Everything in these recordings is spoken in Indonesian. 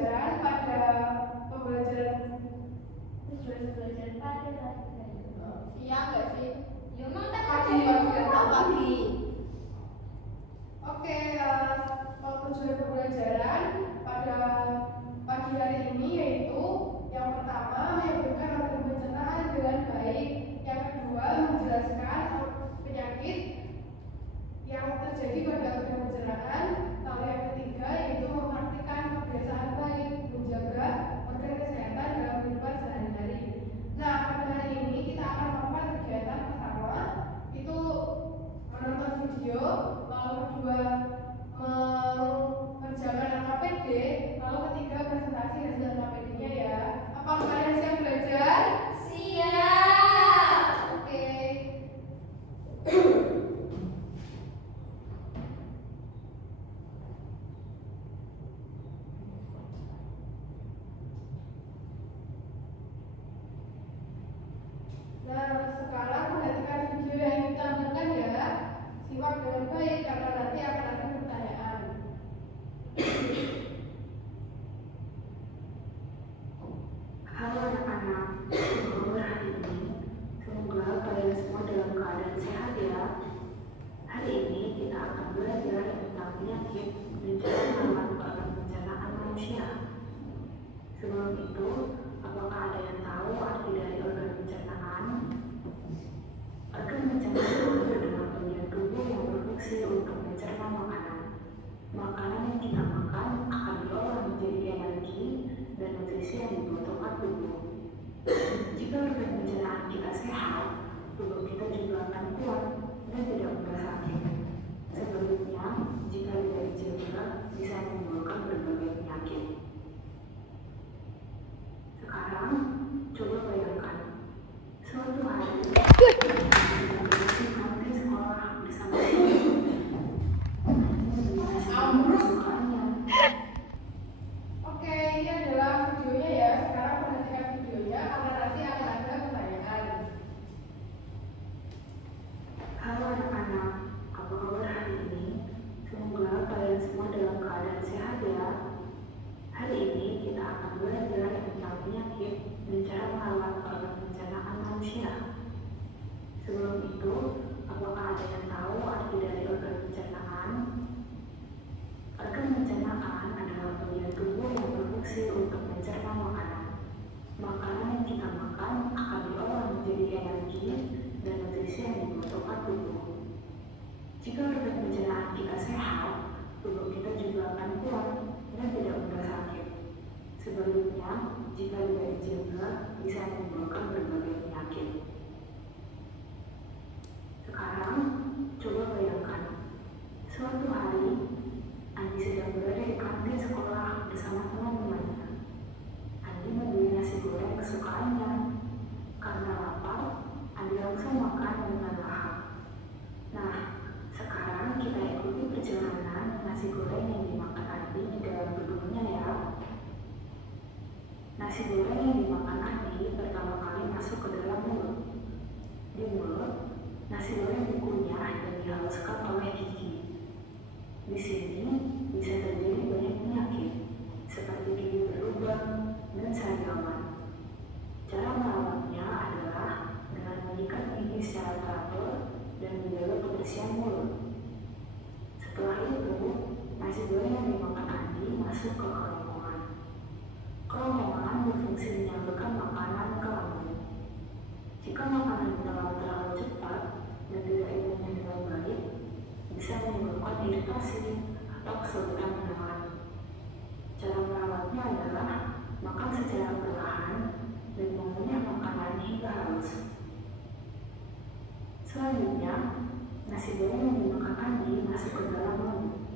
pembelajaran pada pembelajaran pada siang nggak sih? Ya emang kan pagi. Oke, tujuan pembelajaran pada pagi hari ini yaitu yang pertama menyebutkan organ pencernaan dengan baik, yang kedua menjelaskan penyakit yang terjadi pada organ pencernaan, lalu yang ketiga yaitu mempraktikkan kebiasaan baik menjaga organ kesehatan dalam kehidupan sehari-hari. Nah, pada hari ini kita akan melakukan kegiatan pertama itu menonton video, lalu kedua mengerjakan LKPD, lalu ketiga presentasi hasil LKPD-nya ya. Apakah kalian siap belajar? siap. Oke. Nah, sekarang perhatikan video yang ditampilkan ya. Simak dengan baik karena nanti akan ada pertanyaan. Halo anak-anak, apa hari ini? Semoga kalian semua dalam keadaan sehat ya. Hari ini kita akan belajar tentang penyakit dan cara merawat organ pencernaan manusia. Sebelum itu, apakah ada yang tahu arti dari organ pencernaan? Organ pencernaan adalah bagian tubuh yang berfungsi untuk mencerna makanan. Makanan yang kita makan akan diolah menjadi energi dan nutrisi yang dibutuhkan tubuh. Jika organ pencernaan kita sehat, tubuh kita juga akan kuat dan tidak mudah sakit. Sebaliknya, jika tidak dijaga, bisa menimbulkan berbagai penyakit. Sekarang, coba bayangkan, suatu hari di sekolah bersama kesukaannya. Oke, ini adalah videonya ya. Sekarang perhatikan videonya karena nanti akan ada pertanyaan. Halo anak-anak, apa kabar hari ini? Semoga kalian semua dalam keadaan sehat ya. Hari ini kita akan belajar tentang penyakit dan cara merawat organ pencernaan manusia. Sebelum itu, apakah ada yang tahu arti dari organ pencernaan? Organ pencernaan adalah bagian tubuh yang berfungsi untuk mencerna makanan. Makanan yang kita makan akan diolah menjadi energi dan nutrisi yang dibutuhkan tubuh. Jika organ pencernaan kita sehat, tubuh kita juga akan kuat dan tidak mudah sakit. Sebaliknya, jika tidak dijaga, bisa menimbulkan berbagai penyakit. Sekarang, coba bayangkan, suatu hari Andi sedang berada di kantin sekolah bersama teman-temannya. Andi membeli nasi goreng kesukaannya. Karena lapar, Andi langsung makan dengan lahap. Nah, sekarang kita ikuti perjalanan nasi goreng yang dimakan Andi di dalam tubuhnya ya. Nasi goreng yang dimakan Andi pertama kali masuk ke dalam mulut. Di mulut, nasi goreng dikunyah dan dihaluskan oleh gigi. Di sini bisa terjadi banyak penyakit seperti gigi berlubang dan sariawan. Cara merawatnya adalah dengan menyikat gigi secara teratur dan menjaga kebersihan mulut. Setelah itu, nasi goreng yang dimakan Andi masuk ke kerongkongan. Kerongkongan berfungsi menyalurkan makanan ke lambung. Jika makanan terlalu cepat dan tidak dikunyah dengan baik, bisa menyebabkan iritasi atau kesulitan menelan. Cara merawatnya adalah makan secara perlahan dan mengunyah makanan hingga halus. Selanjutnya, nasi goreng yang dimakan Andi masuk ke dalam lambung.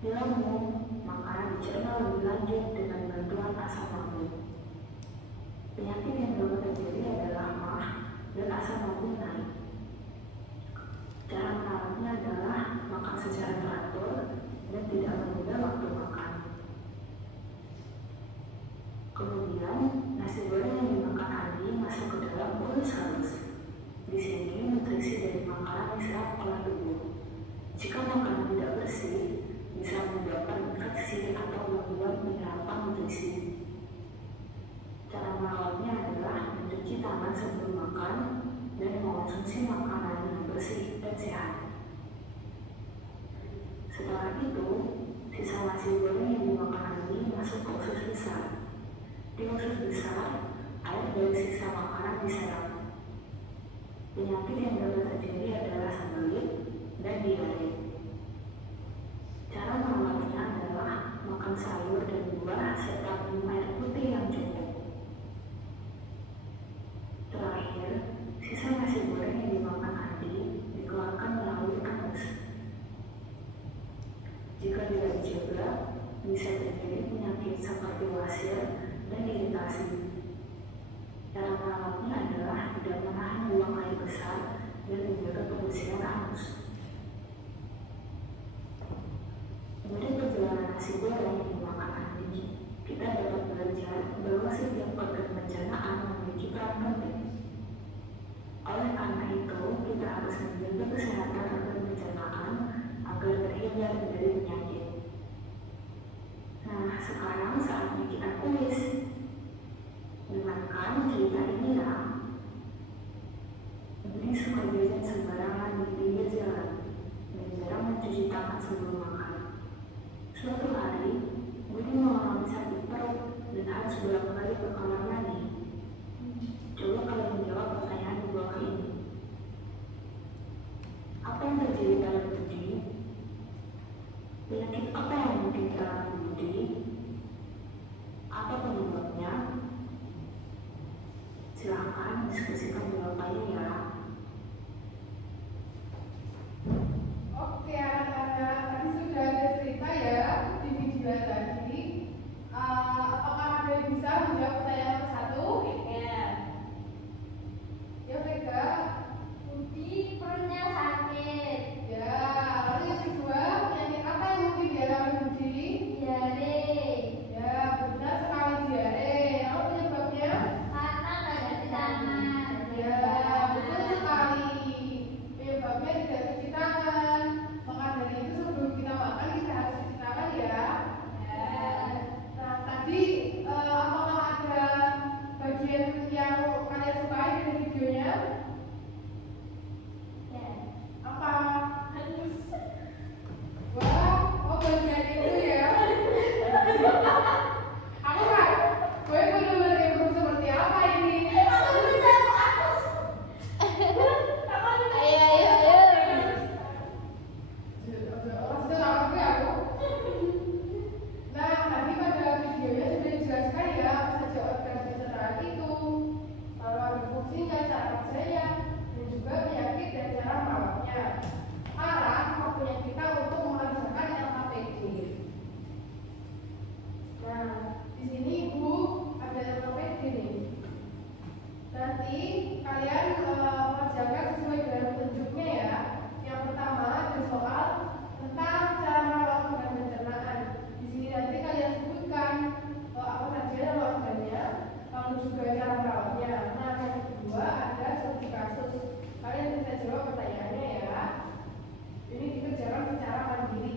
Di lambung, makanan dicerna lebih lanjut dengan bantuan asam lambung. Penyakit yang dapat terjadi adalah MAH dan asam lambung naik. Cara merawatnya adalah makan secara teratur dan tidak menunda waktu makan. Kemudian, nasi goreng yang dimakan Andi masuk ke dalam usus halus. Di sini, nutrisi dari makanan diserap oleh tubuh. Jika makanan tidak bersih, bisa menyebabkan infeksi atau gangguan penyerapan nutrisi. besar, air dari sisa makanan diserap. Penyakit yang dapat terjadi adalah sembelit dan diare. Cara merawatnya adalah makan sayur dan buah serta minum air putih yang cukup. Terakhir, sisa nasi goreng yang dimakan Andi dikeluarkan melalui anus. Jika tidak dijaga, bisa terjadi penyakit seperti wasir dan iritasi. Cara merawatnya adalah tidak menahan buang air besar dan menjaga kebersihan anus. Dari perjalanan nasi goreng yang dimakan Andi, kita dapat belajar bahwa setiap organ pencernaan memiliki peran penting. Oleh karena itu, kita harus menjaga kesehatan organ pencernaan agar terhindar dari penyakit. Nah, sekarang saatnya kita kuis. Dengarkan cerita ini ya. Budi suka jajan sembarangan di pinggir jalan dan jarang mencuci tangan sebelum makan. Suatu hari, Budi mengalami sakit perut dan harus bolak-balik ke kamar mandi. Coba kalian menjawab pertanyaan di bawah ini. Apa yang terjadi pada Budi? Penyakit apa yang mungkin terjadi Budi? Apa penyebabnya? Silahkan diskusikan jawabannya ya. Oke anak-anak, tadi sudah ada cerita ya di video tadi. Apakah ada yang bisa menjawab pertanyaan satu? Ya. Ya Vega. Budi perutnya sakit. Ya, lalu yang kedua, penyakit apa yang mungkin dialami Budi? Diare. Ya, benar sekali diare. Lalu penyebabnya? Karena nggak cuci tangan. Ya, betul sekali. Penyebabnya tidak cuci tangan. Maka dari itu sebelum kita makan kita harus cuci tangan ya. Ya. Nah, tadi apakah ada bagian yang kalian sukai dari videonya? Ya. Apa? Wah, oh bagian itu ya. Aku nggak, gue bener-bener improve seperti apa ini? Nah, tadi pada videonya sudah dijelaskan ya apa saja organ pencernaan itu, lalu ada fungsinya, cara kerjanya, dan juga penyakit dan cara merawatnya. Sekarang waktunya kita untuk mengerjakan LKPD. Nah, di sini Ibu ada LKPD nih. Nanti kalian mengerjakan sesuai dengan petunjuknya ya. Yang pertama ada soal tentang cara merawat organ pencernaan. Di sini nanti kalian sebutkan apa saja nama organnya, lalu juga cara merawatnya. Nah, yang kedua ada studi kasus. Kalian bisa jawab pertanyaannya ya. Ini dikerjakan secara mandiri.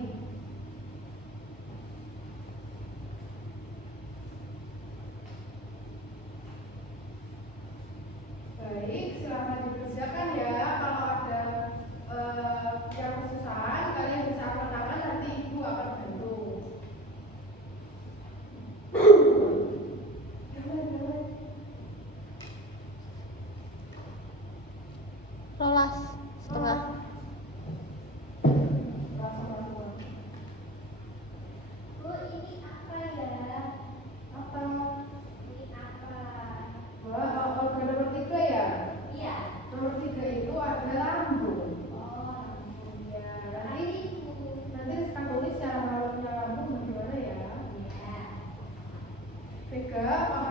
Baik, silahkan dikerjakan ya. Kalau ada yang kesusahan, kalian bisa angkat tangan, nanti Ibu akan bantu. Rolas setengah. Bu, ini apa ya? Apa? Ini apa? Wah, organ nomor 3 ya? Iya. Nomor 3 itu ada lambung. Oh, Ya, nanti akan tulis cara merawatnya lambung bagaimana ya. iya. Vega, paham